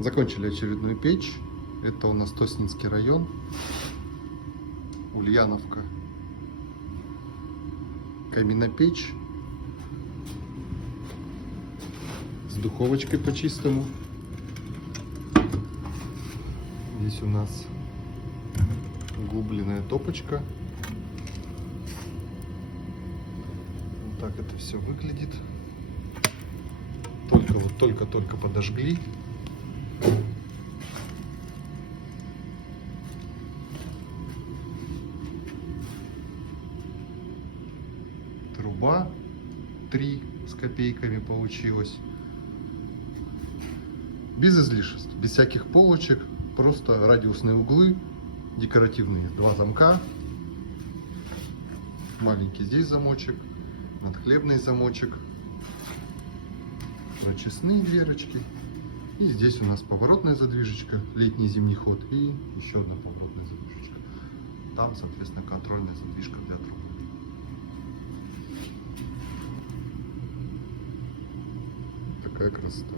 Закончили очередную печь. Это у нас Тоснинский район, Ульяновка. Каминопечь с духовочкой по-чистому. Здесь у нас углубленная топочка. Вот так это все выглядит. Только подожгли. Труба 3 с копейками получилось. Без излишеств, без всяких полочек, просто радиусные углы, декоративные 2 замка. Маленький здесь замочек, надхлебный замочек, прочистные дверочки. И здесь у нас поворотная задвижечка, летний зимний ход, и еще одна поворотная задвижечка. Там, соответственно, контрольная задвижка для трубы. Такая красота.